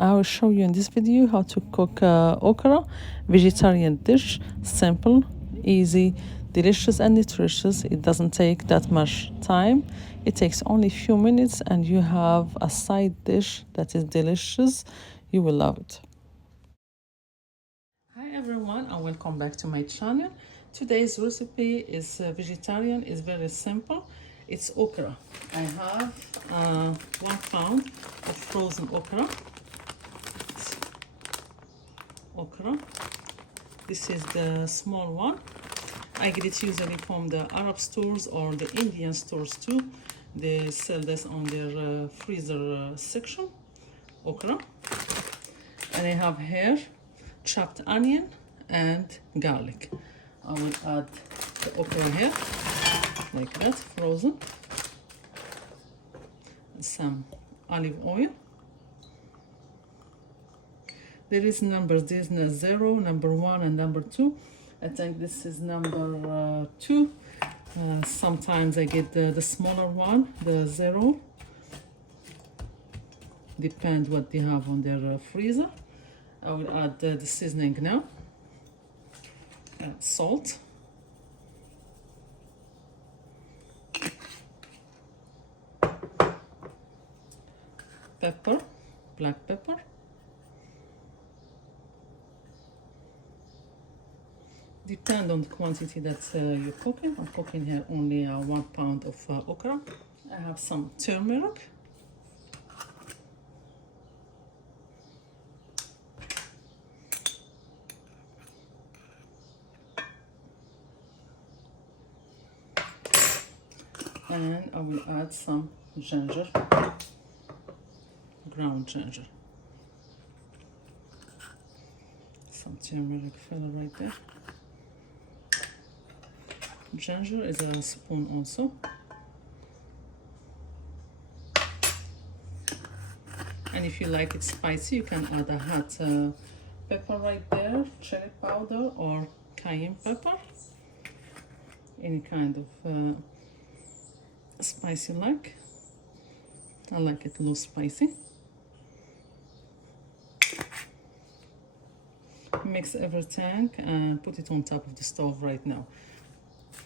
I will show you in this video how to cook okra, vegetarian dish, simple, easy, delicious and nutritious. It doesn't take that much time. It takes only a few minutes and you have a side dish that is delicious. You will love it. Hi everyone and welcome back to my channel. Today's recipe is vegetarian, it's very simple. It's okra. I have 1 pound of frozen okra. This is the small one. I get it usually from the Arab stores or the Indian stores too. They sell this on their freezer section. Okra. And I have here chopped onion and garlic. I will add the okra here like that, frozen. Some olive oil. There is numbers, there's 0, number 1 and number 2. I think this is number 2. Sometimes I get the smaller one, the 0. Depends what they have on their freezer. I will add the seasoning now. Salt. Pepper, black pepper. Depend on the quantity that you're cooking. I'm cooking here only 1 pound of okra. I have some turmeric. And I will add some ginger, ground ginger. Some turmeric filler right there. Ginger is a spoon also. And if you like it spicy, you can add a hot pepper right there, chili powder or cayenne pepper. Any kind of spice you like. I like it a little spicy. Mix everything and put it on top of the stove right now.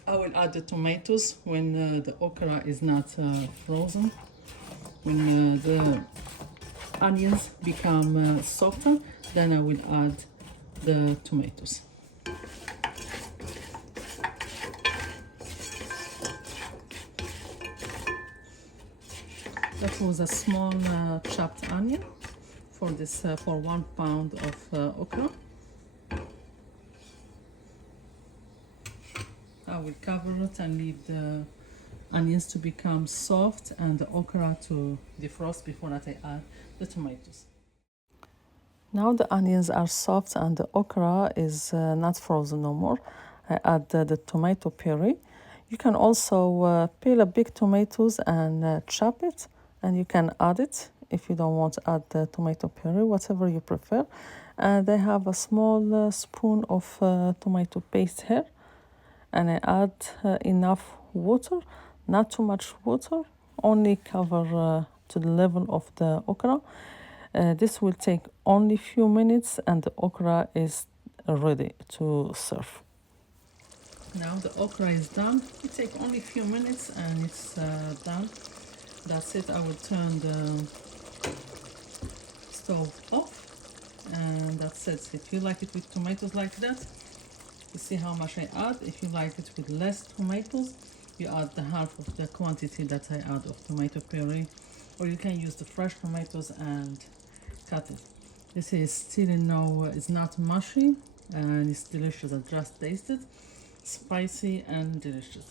I will add the tomatoes when the okra is not frozen. When the onions become softer, then I will add the tomatoes. That was a small chopped onion for this for 1 pound of okra. I will cover it and leave the onions to become soft and the okra to defrost before that I add the tomatoes. Now the onions are soft and the okra is not frozen no more. I add the tomato puree. You can also peel a big tomatoes and chop it, and you can add it if you don't want to add the tomato puree, whatever you prefer. And I have a small spoon of tomato paste here. And I add enough water, not too much water, only cover to the level of the okra. This will take only few minutes and the okra is ready to serve. Now the okra is done. It takes only a few minutes and it's done. That's it. I will turn the stove off and that's it. If you like it with tomatoes like that, you see how much I add. If you like it with less tomatoes, you add the half of the quantity that I add of tomato puree, or you can use the fresh tomatoes and cut it. This is still it's not mushy and it's delicious. I just tasted, spicy and delicious.